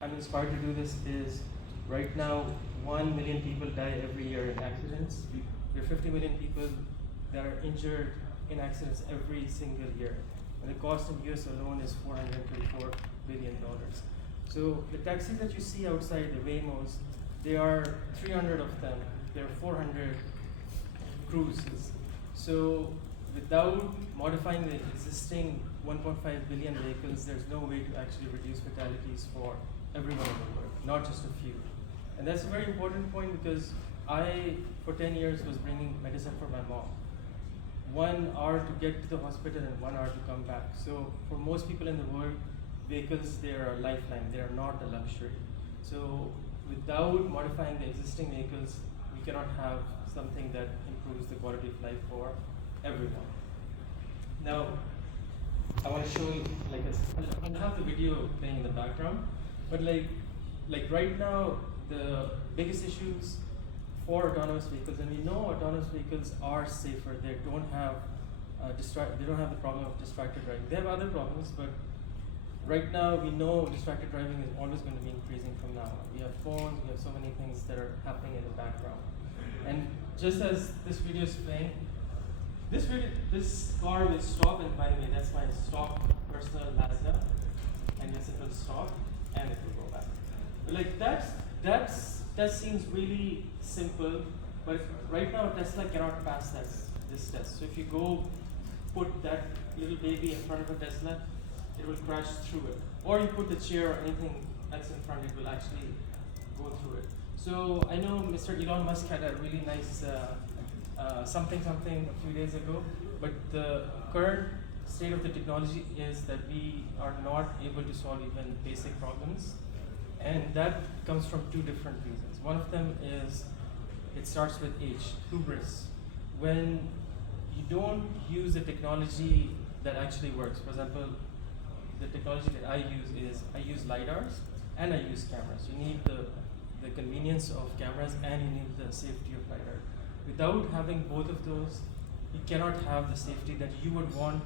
I'm inspired to do this is right now 1 million people die every year in accidents. There are 50 million people that are injured in accidents every single year. And the cost in US alone is $424 billion. So the taxis that you see outside, the Waymos, there are 300 of them. There are 400 cruises. So without modifying the existing 1.5 billion vehicles, there's no way to actually reduce fatalities for everyone in the world, not just a few. And that's a very important point because I, for 10 years, was bringing medicine for my mom. 1 hour to get to the hospital and 1 hour to come back. So for most people in the world, vehicles, they are a lifeline, they are not a luxury. So without modifying the existing vehicles, we cannot have something that improves the quality of life for everyone. Now, I want to show you, I'll have the video playing in the background, but like right now, the biggest issues for autonomous vehicles, and we know autonomous vehicles are safer. They don't have they don't have the problem of distracted driving. They have other problems, but right now we know distracted driving is always going to be increasing from now on. We have phones, we have so many things that are happening in the background. And just as this video is playing, this car will stop, and by the way, that's my stock personal Mazda, and yes, it will stop and it will go back. But like that seems really simple, but right now Tesla cannot pass this test. So if you go put that little baby in front of a Tesla, it will crash through it. Or you put the chair or anything that's in front, it will actually go through it. So I know Mr. Elon Musk had a really nice something a few days ago, but the current state of the technology is that we are not able to solve even basic problems. And that comes from 2 different reasons. One of them is, it starts with H, hubris. When you don't use the technology that actually works. For example, the technology that I use LiDARs and I use cameras. You need the convenience of cameras and you need the safety of LiDAR. Without having both of those, you cannot have the safety that you would want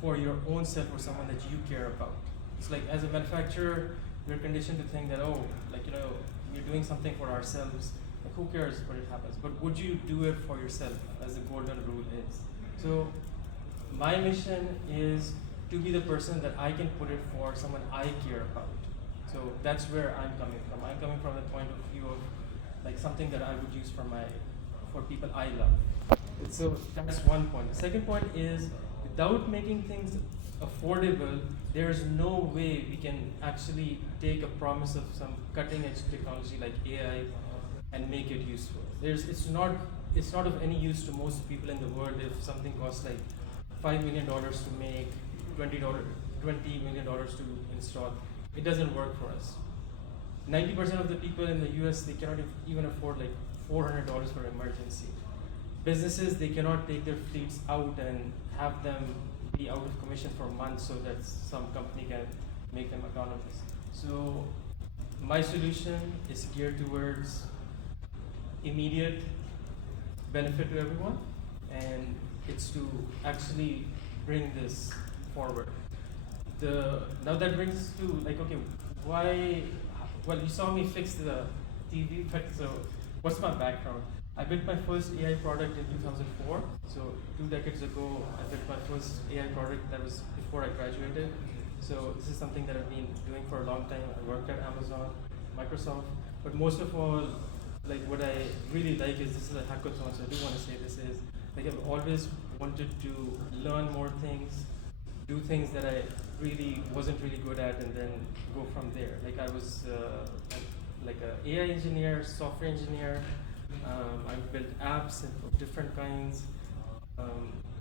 for your own self or someone that you care about. It's like, as a manufacturer, we're conditioned to think that, we're doing something for ourselves. Like, who cares what it happens? But would you do it for yourself, as the golden rule is? So my mission is to be the person that I can put it for someone I care about. So that's where I'm coming from. I'm coming from the point of view of like something that I would use for people I love. So that's one point. The second point is, without making things affordable, there is no way we can actually take a promise of some cutting edge technology like AI and make it useful. It's not of any use to most people in the world if something costs like $5 million to make, $20 million to install. It doesn't work for us. 90% of the people in the US, they cannot even afford like $400 for emergency. Businesses, they cannot take their fleets out and have them be out of commission for months so that some company can make them autonomous. So my solution is geared towards immediate benefit to everyone, and it's to actually bring this forward. Now that brings us to like, okay, why? Well, you saw me fix the TV, but so what's my background? I built my first AI product in 2004. So 2 decades ago, I built my first AI product. That was before I graduated. So this is something that I've been doing for a long time. I worked at Amazon, Microsoft, but most of all, like what I really like is, this is a hackathon, so I do want to say this is, like, I've always wanted to learn more things, do things that I really wasn't really good at, and then go from there. Like I was like an AI engineer, software engineer. I've built apps of different kinds,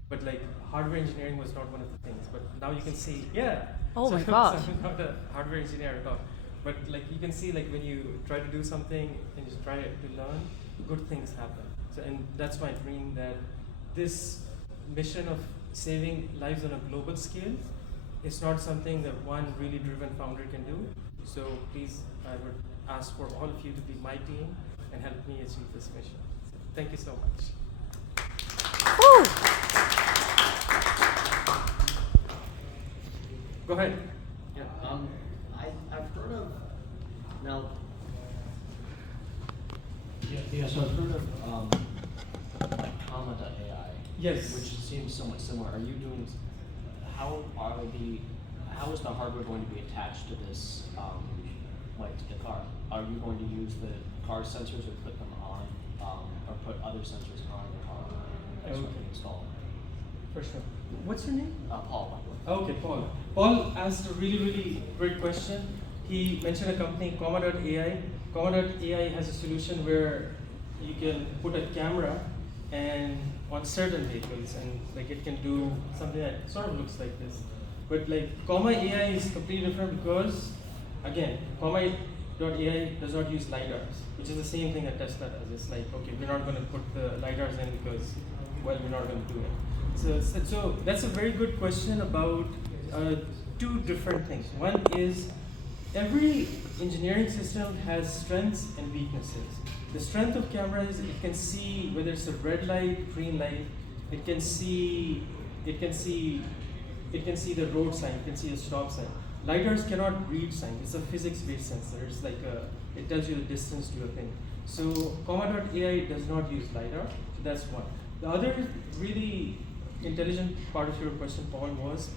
but like hardware engineering was not one of the things. But now you can see, yeah. Oh my gosh. So I'm not a hardware engineer at all. But like you can see, like when you try to do something and you try to learn, good things happen. So, and that's my dream, that this mission of saving lives on a global scale is not something that one really driven founder can do. So please, I would ask for all of you to be my team and help me achieve this mission. So thank you so much. Woo! Go ahead. Yeah, I've heard of Now, yeah, so I've heard of like comma.ai. Yes. Which seems somewhat similar. Are you doing? How is the hardware going to be attached to this, like to the car? Are you going to use the car sensors or put them on, or put other sensors on the car that's going to be installed? For sure. What's your name? Paul. Okay, Paul. Paul asked a really, really great question. He mentioned a company, comma.ai. Comma.ai has a solution where you can put a camera and on certain vehicles, and like it can do something that sort of looks like this. But like Comma AI is completely different because, again, Comma.ai does not use lidars, which is the same thing that Tesla does. It's like, okay, we're not going to put the lidars in because, well, we're not going to do it. So that's a very good question about two different things. One is every engineering system has strengths and weaknesses. The strength of camera is it can see whether it's a red light, green light. It can see the road sign. It can see a stop sign. Lidars cannot read signs. It's a physics-based sensor. It's like it tells you the distance to a thing. So Comma.ai does not use lidar. So that's one. The other really intelligent part of your question, Paul, was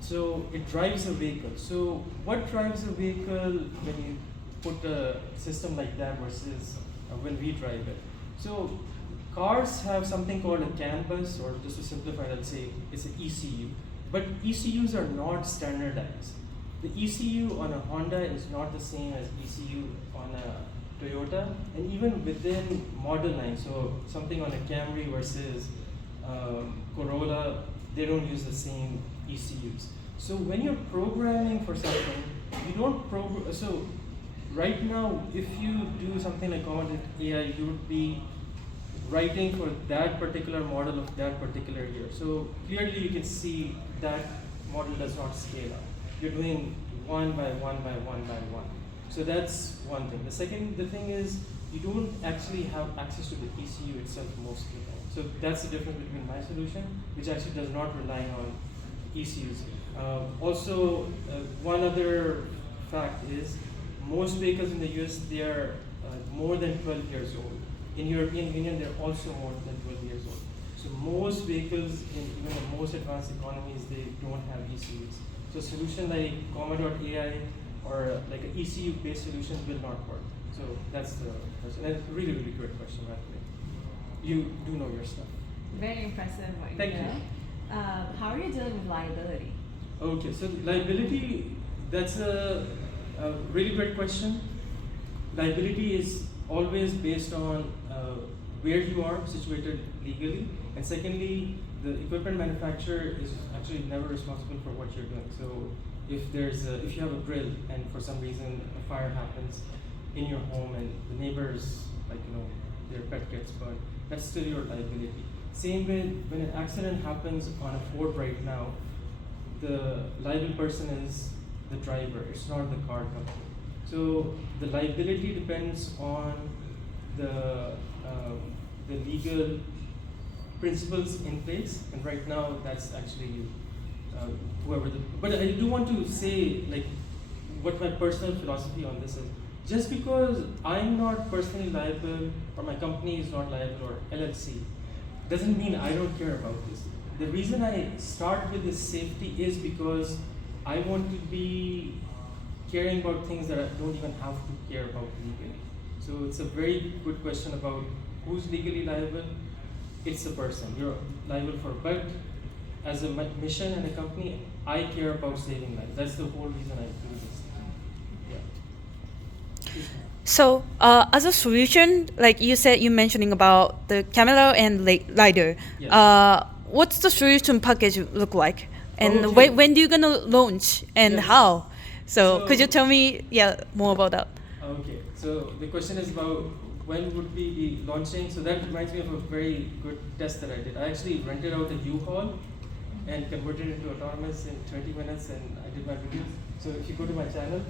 so it drives a vehicle. So what drives a vehicle when you put a system like that versus when we drive it? So cars have something called a CAN bus, or just to simplify, I'll say it's an ECU. But ECUs are not standardized. The ECU on a Honda is not the same as ECU on a Toyota, and even within model line, so something on a Camry versus Corolla, they don't use the same ECUs. So when you're programming for something, you don't program. So right now, if you do something like Comma.ai, you would be writing for that particular model of that particular year. So clearly you can see that model does not scale up. You're doing one by one by one by one. So that's one thing. The thing is you don't actually have access to the ECU itself most of the time. So that's the difference between my solution, which actually does not rely on ECUs. One other fact is most vehicles in the US, they are more than 12 years old. In European Union, they're also more than 12 years old. So most vehicles in even the most advanced economies, they don't have ECUs. So a solution like Comma.ai or like an ECU-based solution will not work. So that's the question. And really, really great question, by the way. You do know your stuff. Very impressive what you Thank know. you. How are you dealing with liability? Okay, so liability, that's a really great question. Liability is always based on where you are situated legally, and secondly, the equipment manufacturer is actually never responsible for what you're doing. So if you have a grill and for some reason a fire happens in your home and the neighbors, their pet gets burned, that's still your liability. Same way, when an accident happens on a Ford right now, the liable person is the driver, it's not the car company. So the liability depends on the legal principles in place, and right now that's actually but I do want to say what my personal philosophy on this is. Just because I'm not personally liable or my company is not liable or LLC doesn't mean I don't care about this. The reason I start with this safety is because I want to be caring about things that I don't even have to care about legally. So it's a very good question about who's legally liable. It's the person you're liable for, but as a mission and a company, I care about saving lives. That's the whole reason I do this. Yeah. So, as a solution, like you said, you're mentioning about the camera and lidar. Yes. What's the solution package look like? And Okay. when do you gonna launch and Yes. how? So, could you So- tell me more about that? Okay, so the question is about when would we be launching? So that reminds me of a very good test that I did. I actually rented out a U-Haul and converted it into Autonomous in 20 minutes, and I did my videos. So if you go to my channel,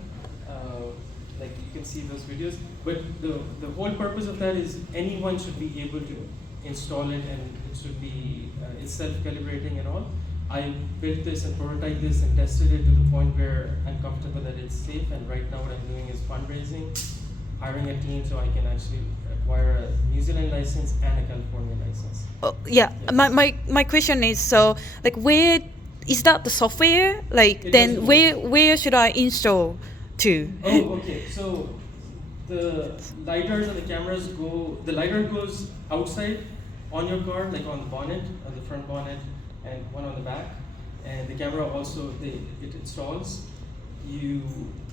you can see those videos. But the whole purpose of that is anyone should be able to install it, and it should be it's self-calibrating and all. I built this and prototyped this and tested it to the point where I'm comfortable that it's safe. And right now, what I'm doing is fundraising, hiring a team so I can actually acquire a New Zealand license and a California license. Oh, yeah. Yes. My question is, so like where is that the software? Like It then doesn't where should I install to? Oh, okay. So the lidars and the cameras the lidar goes outside on your car, like on the bonnet, on the front bonnet, and one on the back. And the camera also, it installs.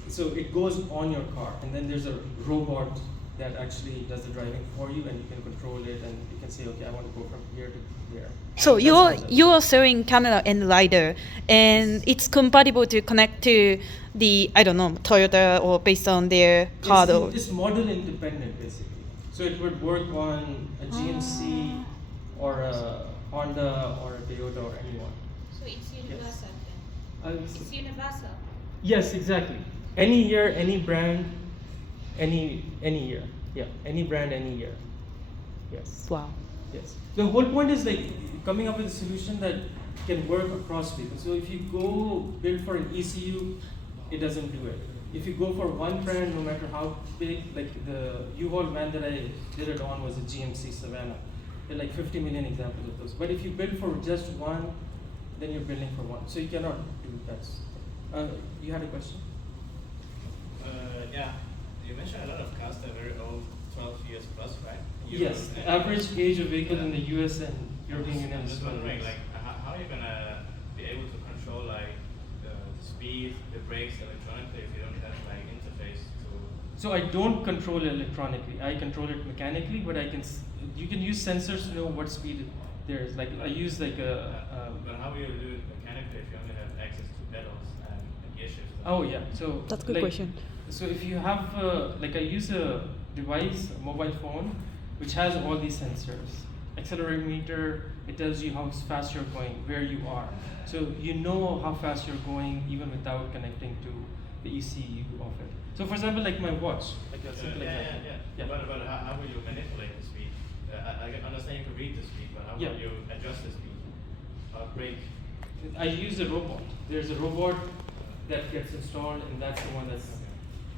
So it goes on your car, and then there's a robot that actually does the driving for you, and you can control it, and you can say, okay, I want to go from here to there. So That's how that you are selling camera and lidar, and it's compatible to connect to the, I don't know, Toyota, or based on their car. It's model independent, basically. So it would work on a GMC or a Honda or a Toyota or anyone. So it's universal then? It's universal? Yes, exactly. Any year, any brand, any year. Yeah, any brand, any year. Yes. Wow. Yes. The whole point is like coming up with a solution that can work across people. So if you go build for an ECU, it doesn't do it. If you go for one brand, no matter how big, like the U-Haul van that I did it on was a GMC Savannah. There are like 50 million examples of those. But if you build for just one, then you're building for one. So you cannot do that. You had a question? Yeah, you mentioned a lot of cars that are very old, 12 years plus, right? Yes, the average age of vehicle in the US and European Union I'm is just 12 wondering, years. like, how are you gonna be able to control like the speed, the brakes electronically if you don't have like interface to? So I don't control it electronically. I control it mechanically, but you can use sensors to know what speed there is. Like I use like But how will you do it mechanically if you only have access to pedals and gear shifts? Oh yeah, so That's a good like, question. So if you have like I use a device, a mobile phone, which has all these sensors. Accelerometer, it tells you how fast you're going, where you are. So you know how fast you're going even without connecting to the ECU of it. So for example, like my watch, like a simple example. Yeah. But how will you manipulate the speed? I can understand you can read the speed, but how Yeah. will you adjust the speed? Brake? I use a robot. There's a robot that gets installed, and that's the one that's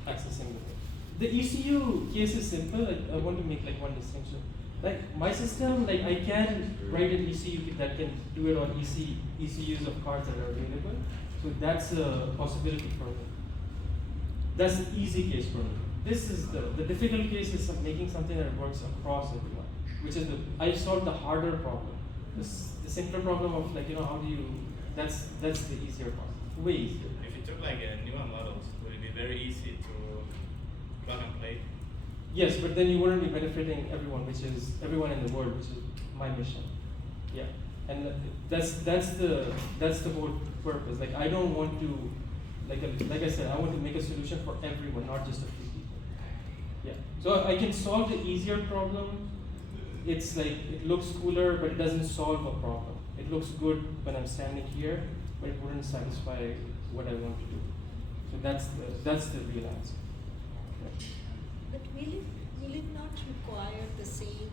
accessing the thing. The ECU case is simple. I want to make like one distinction. Like my system, like I can write an ECU kit that can do it on ECUs of cars that are available. So that's a possibility for me. That's the easy case for me. This is the difficult case is making something that works across everyone, which is I've solved the harder problem. The simpler problem of like how do you that's the easier part. Way easier. If you took like newer models, would it be very easy to plug and play? Yes, but then you wouldn't be benefiting everyone, which is everyone in the world, which is my mission. Yeah, and that's the whole purpose. Like I don't want to, like I said, I want to make a solution for everyone, not just a few people. Yeah, so I can solve the easier problem. It's like it looks cooler, but it doesn't solve a problem. It looks good when I'm standing here, but it wouldn't satisfy what I want to do. So that's the real answer. Yeah. But will it not require the same,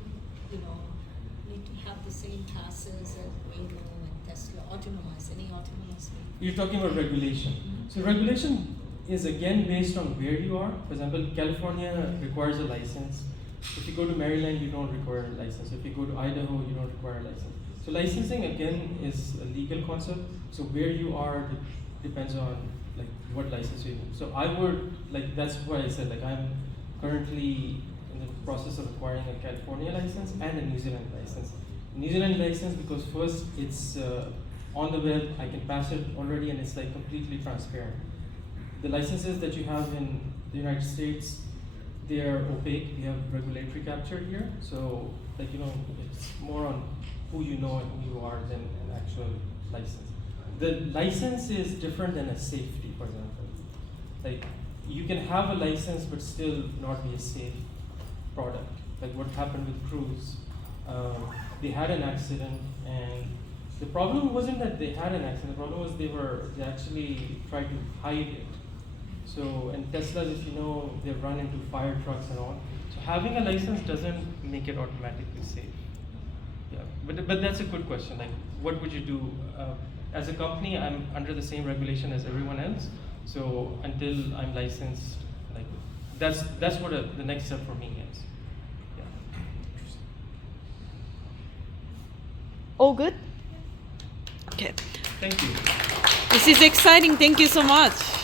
need to have the same passes as Waymo and Tesla, autonomous, any autonomous vehicle? You're talking about regulation. So regulation is again based on where you are. For example, California requires a license. If you go to Maryland, you don't require a license. If you go to Idaho, you don't require a license. So licensing again is a legal concept. So where you are depends on like what license you need. So I would that's why I said I'm currently in the process of acquiring a California license and a New Zealand license. New Zealand license because first it's on the web, I can pass it already, and it's like completely transparent. The licenses that you have in the United States, they are opaque. We have regulatory capture here, so it's more on who you know and who you are than an actual license. The license is different than a safety, for example. Like you can have a license but still not be a safe product. Like what happened with Cruise. They had an accident, and the problem wasn't that they had an accident. The problem was they actually tried to hide it. So, and Teslas, if you know, they run into fire trucks and all. So having a license doesn't make it automatically safe. Yeah, but that's a good question. Like, what would you do? as a company, I'm under the same regulation as everyone else. So until I'm licensed, like that's what the next step for me is. Yeah. All good? Okay. Thank you. This is exciting. Thank you so much.